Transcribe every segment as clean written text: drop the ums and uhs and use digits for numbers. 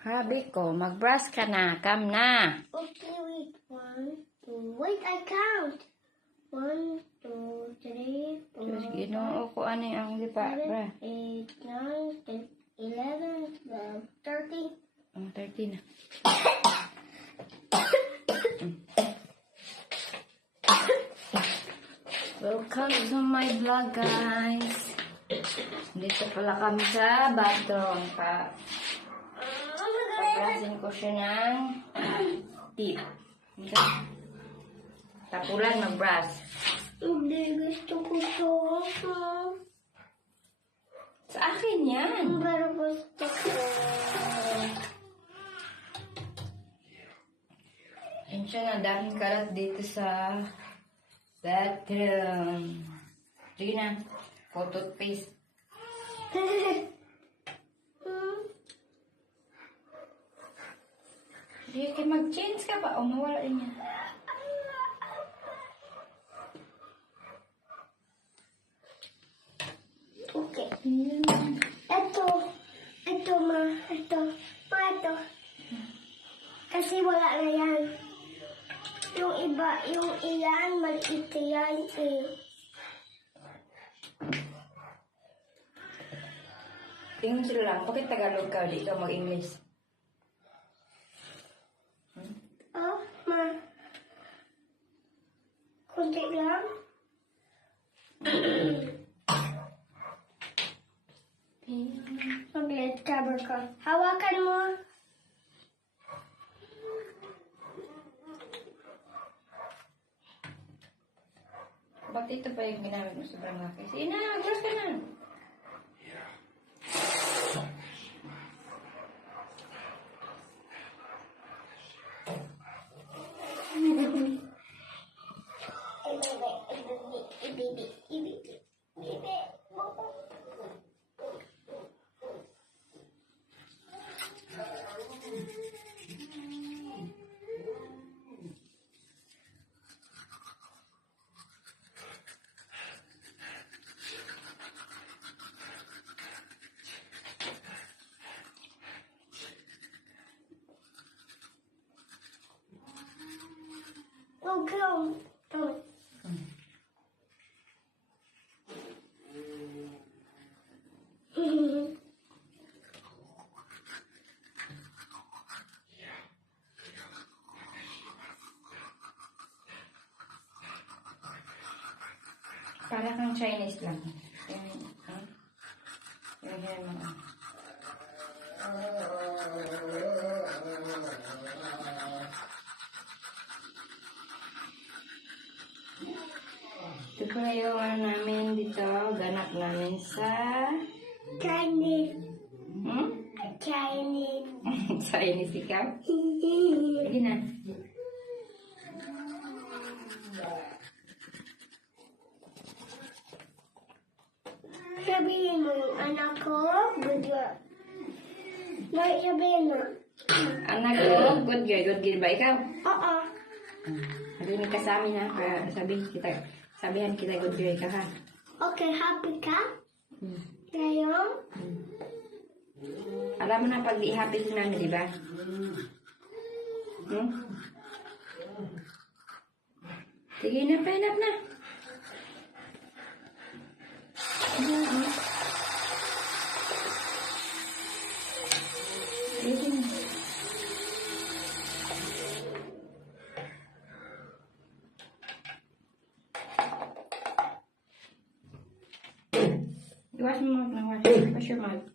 Habi ko, mag-brush ka na. Come na. Okay, wait. 1, 2. Wait, I count. 1, 2, 3, 4, Diyos, ginoo ko ano ang lipa, bra. 8, 9, 10, 11, 12, 13. Oh, 13 na. Welcome to my vlog, guys. Dito pala kami sa bathroom. Pabrasin ko siya ng tip. Okay. Tapulan, mag-brush. Hindi, gusto ko to. Sa akin yan. Pero gusto ko. Yan siya na, daming karat dito sa bathroom. Sige na, for toothpaste. Sige, kaya mag-change ka ba? O mawala niya. Okay. Ito, ma. Ito. Kasi wala na yan. Yung iba, yung iyan, maliit yan eh. Tingin sila lang, bakit Tagalog ka? Di ka mag-English. Oh, ma. Kunti lang. Mag-let cover ka. Hawakan mo. Bakit ito pa yung ginamit mo sobrang laki? Sige na, mag-brush ka na. Go. Para kang Chinese lang. Yung hair mo. Ito po yung namin dito. Ganap namin sa... Chinese. Chinese ikaw? Sige na. Sabihin mo yung anak ko, good girl. Sabihin mo. Anak ko, good girl ba ikaw? Oo. Marinig ka sa amin ha. Sabihan kita good girl ka ha. Okay, happy ka? Ngayon? Alam mo na pag di happy si namin, di ba? Sige na, penap na. Wash mo na, wash your mouth.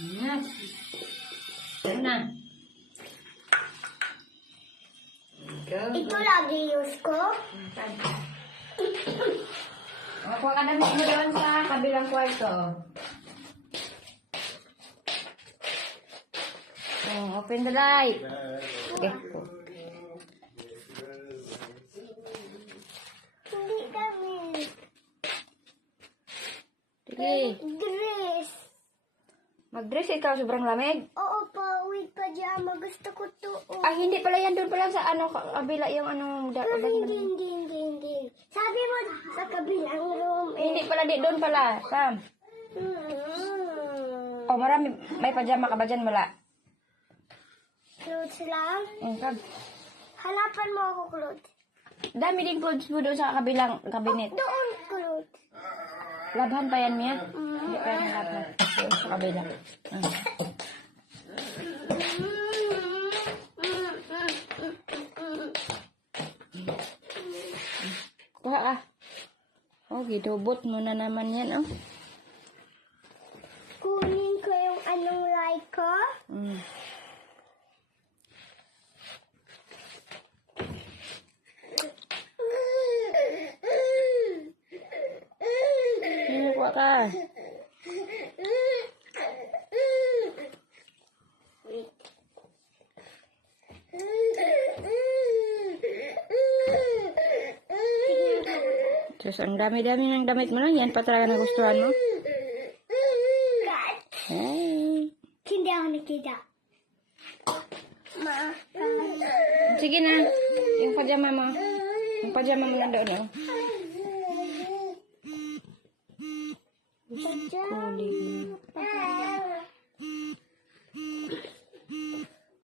Yes. Ano na? Go. Ito lagi use ko. Kuha ka damit mo doon sa kabilang kwarto. Oh, open the light. Okay. Hindi kami. Sige. Dress. Mag-dress ikaw, sobrang lamig. Oo pa, with pajama. Gusto ko to. Oh. Ah, hindi pala yan. Doon pala sa ano, kabila yung ano. Pero hindi. Sabi mo sa kabilang room. Hindi pala, di doon pala. Sam. Oh, marami. May pajama ka ba dyan? Wala. Clothes lang. Kam. Hanapan mo ako clothes. Dami din clothes mo doon sa kabilang kabinet. Doon clothes. Labhan pa yan, Mia? Hindi pa yan labhan. Doon sa kabila. Kuha ah. Oh, gidubot mo na naman yan, oh. Kunin ko yung anong like ko. Kuha ka. Terus ang dami-dami ng damit mo lang. Yan pa talaga nagustuhan mo. God, Hey. hindi ako nakita. Ma. Sige na. Yung pajama mo. Yung pajama mo na doon, oh.